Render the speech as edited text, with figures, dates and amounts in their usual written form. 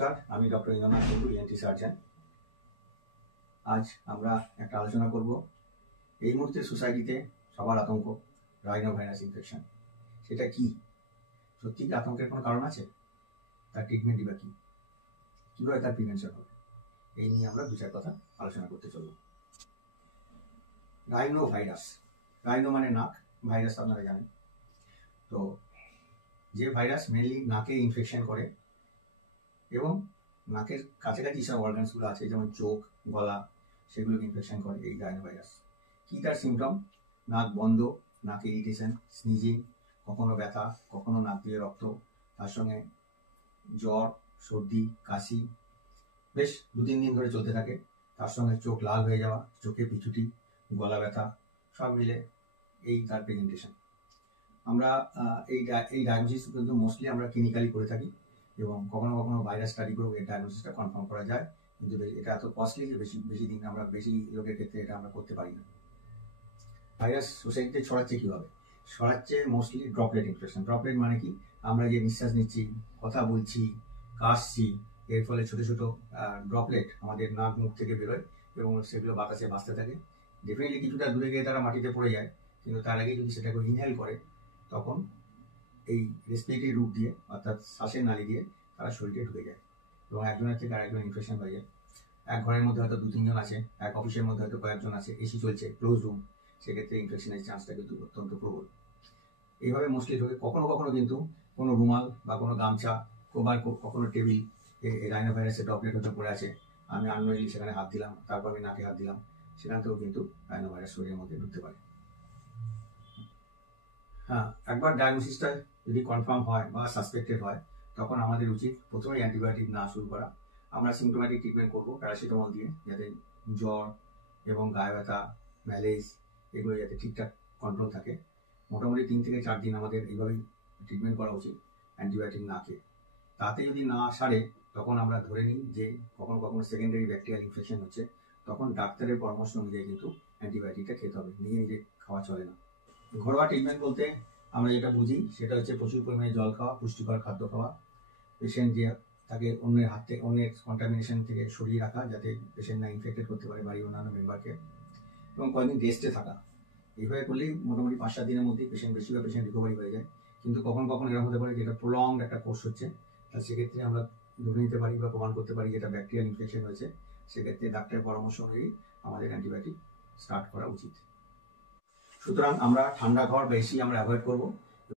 নমস্কার, আমি doctor Indranath Kundu, ENT surgeon. আজ আমরা একটা আলোচনা করব। এই মুহূর্তে সোসাইটিতে সবার আতঙ্ক রাইনো ভাইরাস ইনফেকশন। সেটা কি? সত্যি কি আতঙ্কের কোনো কারণ আছে? তার ট্রিটমেন্টই বা কী? কীভাবে তার প্রিভেনশন হবে? এই নিয়ে আমরা দু চার কথা আলোচনা করতে চলব। রাইনো ভাইরাস, রাইনো মানে নাক, ভাইরাস আপনারা জানেন। তো যে ভাইরাস মেনলি নাকে ইনফেকশন করে এবং নাকের কাছাকাছি সব অর্গানসগুলো আছে, যেমন চোখ, গলা, সেগুলোকে ইনফেকশন করে এই রাইনো ভাইরাস। কী তার সিমটম? নাক বন্ধ, নাকে ইরিটেশন, স্নিজিং, কখনো ব্যথা, কখনো নাক দিয়ে রক্ত, তার সঙ্গে জ্বর, সর্দি, কাশি বেশ 2-3 দিন ধরে চলতে থাকে। তার সঙ্গে চোখ লাল হয়ে যাওয়া, চোখে পিছুটি, গলা ব্যথা, সব মিলে এই তার প্রেজেন্টেশন। আমরা এই ডায়াগনোসিস কিন্তু মোস্টলি আমরা ক্লিনিক্যালি করে থাকি এবং কখনো কখনো ভাইরাস স্টাডি করেও এই ডায়াগনোসিসটা কনফার্ম করা যায়, কিন্তু এটা এত কস্টলি যে বেশি দিন আমরা বেশি লোকের ক্ষেত্রে এটা আমরা করতে পারি না। ভাইরাস সোসাইটিতে ছড়াচ্ছে কীভাবে? ছড়াচ্ছে মোস্টলি ড্রপলেট ইনফেকশন। ড্রপলেট মানে কি? আমরা যে নিঃশ্বাস নিচ্ছি, কথা বলছি, কাশছি, এর ফলে ছোটো ছোটো ড্রপলেট আমাদের নাক মুখ থেকে বেরোয় এবং সেগুলো বাতাসে ভাসতে থাকে। ডেফিনেটলি কিছুটা দূরে গিয়ে তারা মাটিতে পড়ে যায়, কিন্তু তার আগে যদি সেটাকে ইনহেল করে তখন এই রেসপিরেটরি রুট দিয়ে অর্থাৎ শ্বাসের নালী দিয়ে তারা শরীরে ঢুকে যায় এবং একজনের থেকে আরেকজন ইনফেকশন হয়ে যায়। এক ঘরের মধ্যে হয়তো 2-3 জন আছে, এক অফিসের মধ্যে হয়তো কয়েকজন আছে, এসি চলছে, ক্লোজ রুম, সেক্ষেত্রে ইনফেকশনের চান্সটা কিন্তু অত্যন্ত প্রবল। এইভাবে মোস্টলি ঢোকে। কখনো কখনো কিন্তু কোনো রুমাল বা কোনো গামছা বা কখনো টেবিল রাইনো ভাইরাসের ড্রপলেট হতে পড়ে আছে, আমি আননোয়েলি সেখানে হাত দিলাম, তারপর আমি নাকে হাত দিলাম, সেখান থেকেও কিন্তু রাইনো ভাইরাস শরীরের মধ্যে ঢুকতে পারে। হ্যাঁ, একবার ডায়াগনোসিসটা যদি কনফার্ম হয় বা সাসপেক্টেড হয়, তখন আমাদের উচিত প্রথমে অ্যান্টিবায়োটিক না শুরু করা। আমরা সিমটোম্যাটিক ট্রিটমেন্ট করবো প্যারাসিটামল দিয়ে, যাতে জ্বর এবং গায়ে ব্যথা, ম্যালেজ এগুলো যাতে ঠিকঠাক কন্ট্রোল থাকে। মোটামুটি 3 থেকে 4 দিন আমাদের এইভাবেই ট্রিটমেন্ট করা উচিত অ্যান্টিবায়োটিক না খেয়ে। তাতে যদি না সারে, তখন আমরা ধরে নিই যে কখনো কখনো সেকেন্ডারি ব্যাকটেরিয়াল ইনফেকশন হচ্ছে, তখন ডাক্তারের পরামর্শ অনুযায়ী কিন্তু অ্যান্টিবায়োটিকটা খেতে হবে, নিজে খাওয়া চলে না। ঘরোয়া ট্রিটমেন্ট বলতে আমরা যেটা বুঝি সেটা হচ্ছে প্রচুর পরিমাণে জল খাওয়া, পুষ্টিকর খাদ্য খাওয়া, পেশেন্ট যে তাকে অন্যের হাত থেকে অন্যের কন্টামিনেশন থেকে সরিয়ে রাখা, যাতে পেশেন্ট না ইনফেক্টেড করতে পারে বাড়ির অন্যান্য মেম্বারকে, এবং কয়েকদিন রেস্টে থাকা। এইভাবে করলেই মোটামুটি 5-7 দিনের মধ্যেই বেশিরভাগ পেশেন্ট রিকভারি হয়ে যায়। কিন্তু কখনো কখনো এরকম হতে পারে যেটা প্রলংড একটা কোর্স হচ্ছে, তার সেক্ষেত্রে আমরা ধরে নিতে পারি বা প্রমাণ করতে পারি যেটা ব্যাকটেরিয়াল ইনফেকশন হয়েছে। সেক্ষেত্রে ডাক্তারের পরামর্শ অনুযায়ী আমাদের অ্যান্টিবায়োটিক স্টার্ট করা উচিত। সুতরাং আমরা ঠান্ডা ঘর বেশি আমরা অ্যাভয়েড করবো